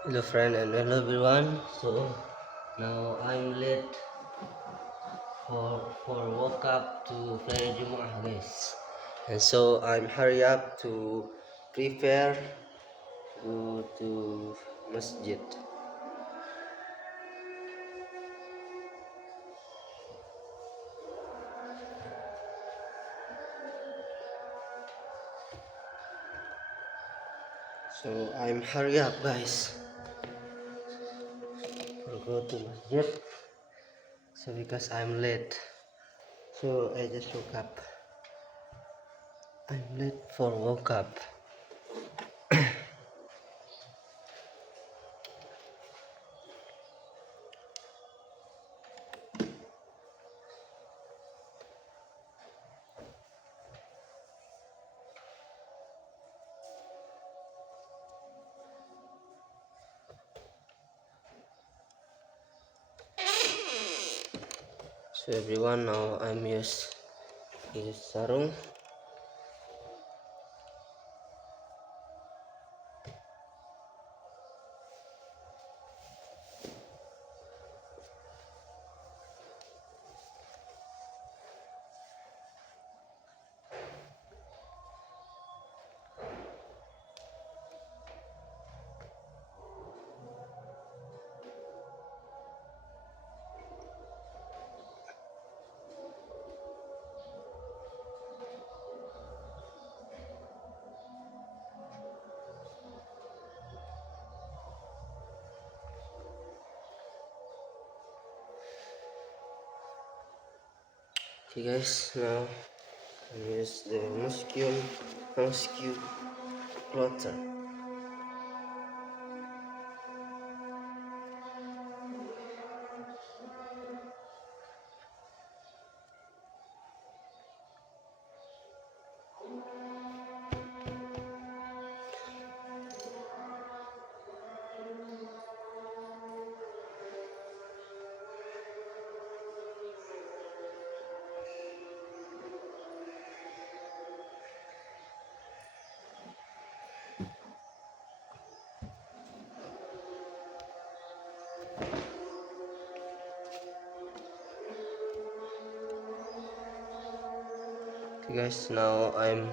Hello friend and hello everyone. So now I'm late for woke up to prayer Jumu'ah guys. And so I'm hurry up to prepare go to masjid. So I'm hurry up guys for go to masjid. So because I'm late. So I just woke up. I'm late for woke up. So everyone now I'm use sarung. Okay guys, now I use the mosquito plotter. Okay guys, now I'm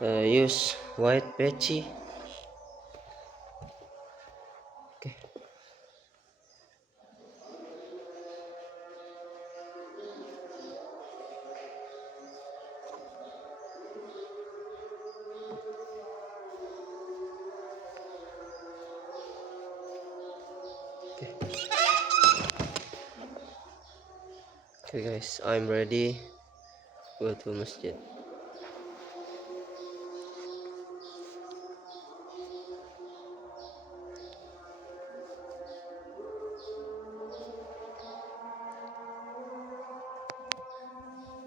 use white patchy. Okay. Okay. Okay guys, I'm ready. Go to masjid.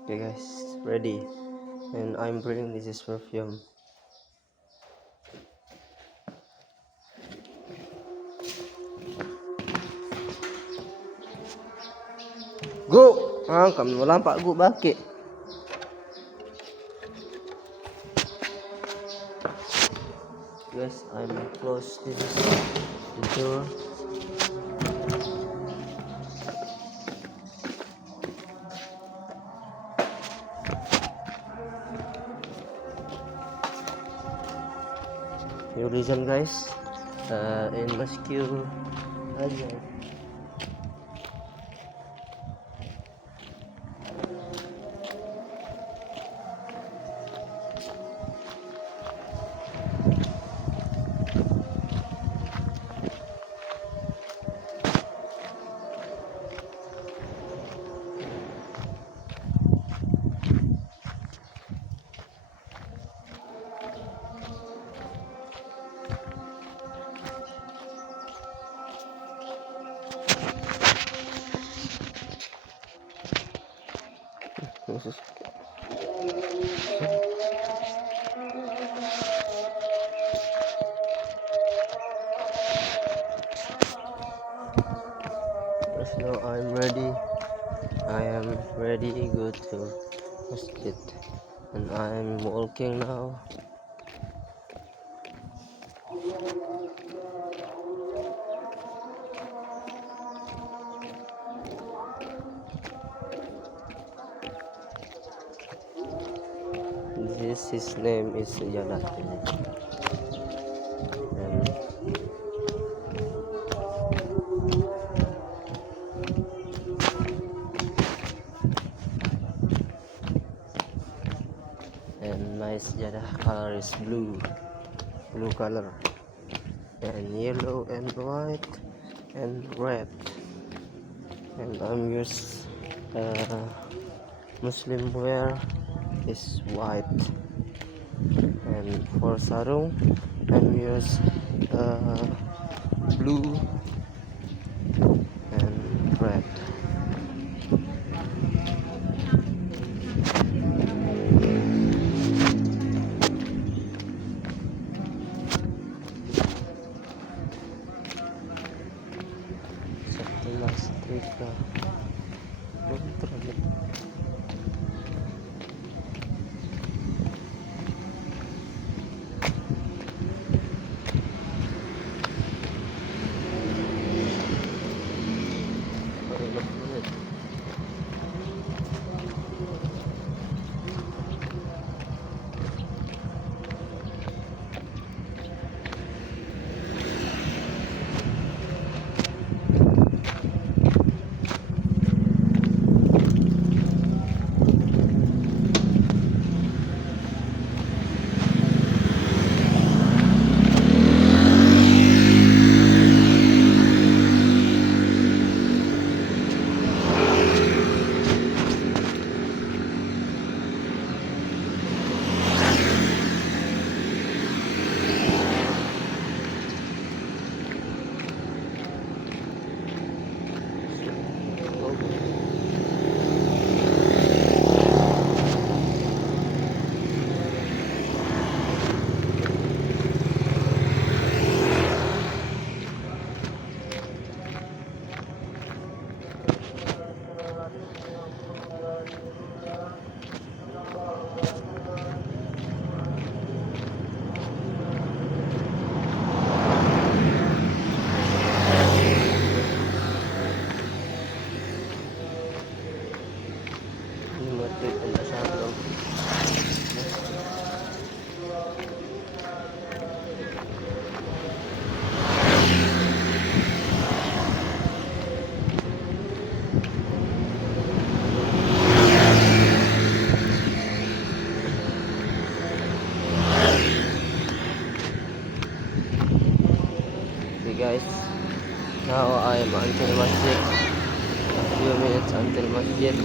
Okay guys, ready. And I'm bringing this perfume. Go! Kami melampak go bangkit. Guys, I'm close this the door. You listen guys. In mosquito aja. Yes, now I'm ready. I am ready go to masjid. And I'm walking now. his name is Sajadah. And my Sajadah color is blue color, and yellow and white and red, and I'm use Muslim wear is white, and for sarung I'm use blue and red. Setelah setrika guys, now I am until masjid, a few minutes until masjid,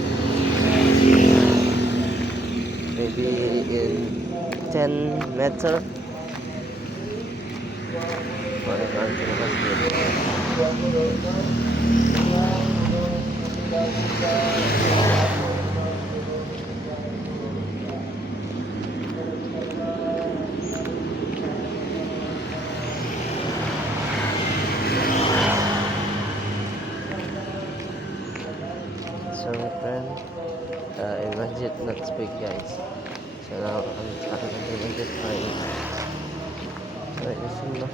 maybe in 10 meter until masjid. So my friend, in masjid not speak guys. So now I'm trying to masjid fine. So listen.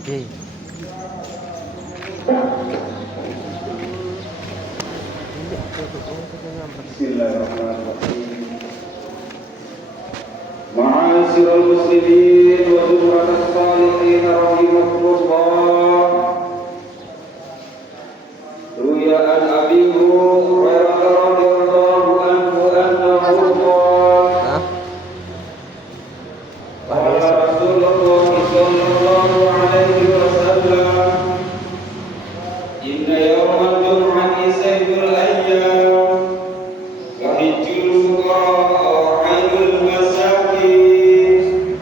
Okay. Bismillahirrahmanirrahim. Ma'asyiral muslimin wa zumratas salihin rahimakumullah. Ruya an Abi Hurairah radhiyallahu anhu annahu qala qala Rasulullah sallallahu alaihi wasallam inna yawmal jum'ati sayyidul ayyam wa hijjul fuqara wa 'ainul masakin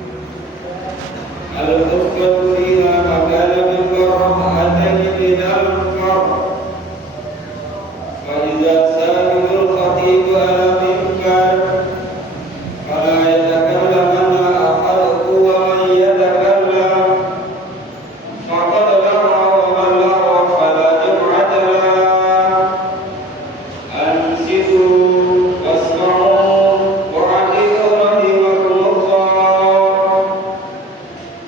al-khutbatu fiha makana min barra'atayn min al-farq fa idza sa'idul khatib ala minkan fala yatakallam ahaduhu wa man yatakallam faqad la'a wa man la'a fala jum'ata lahu ansitu wasma'u wa ati'u rahimakumullah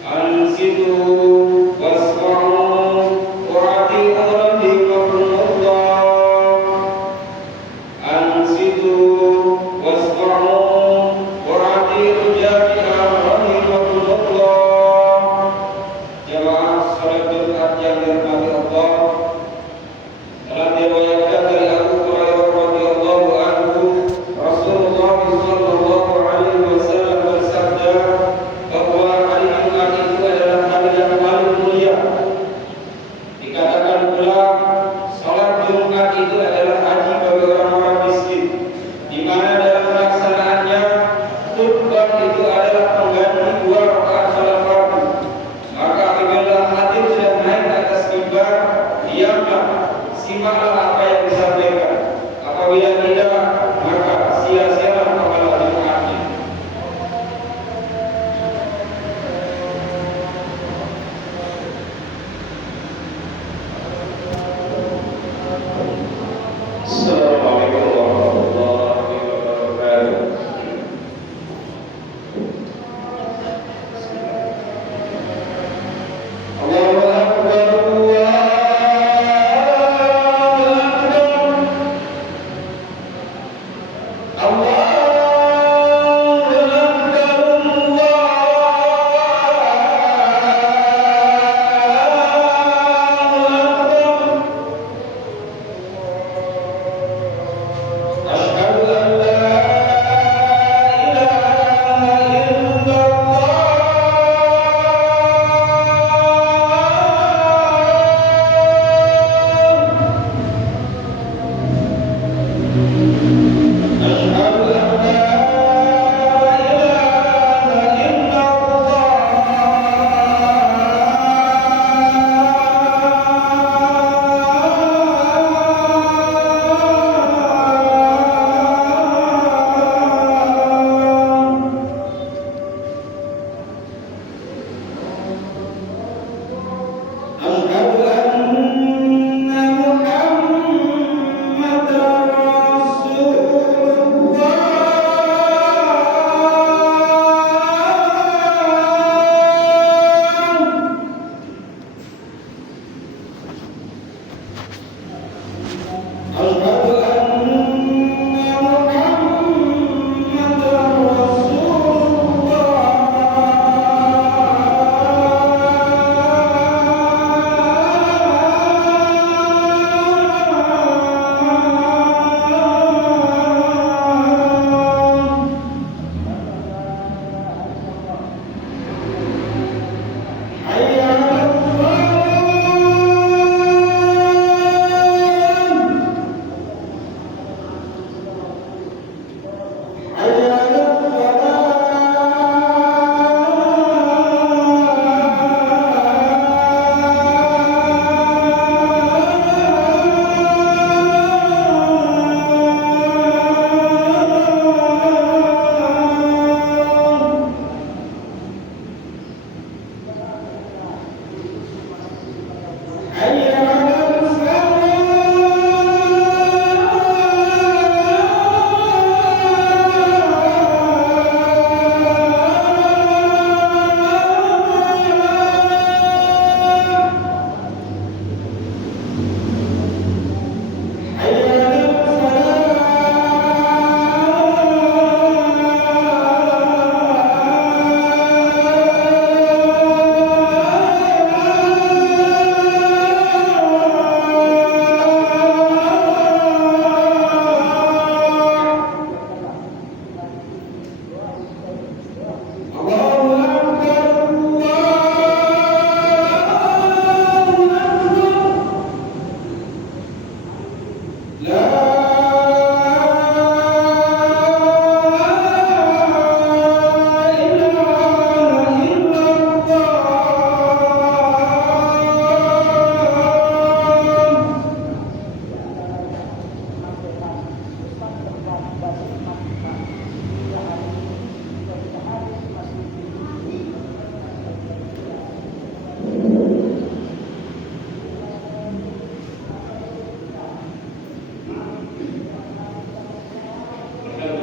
ansitu wasma'u شهيدا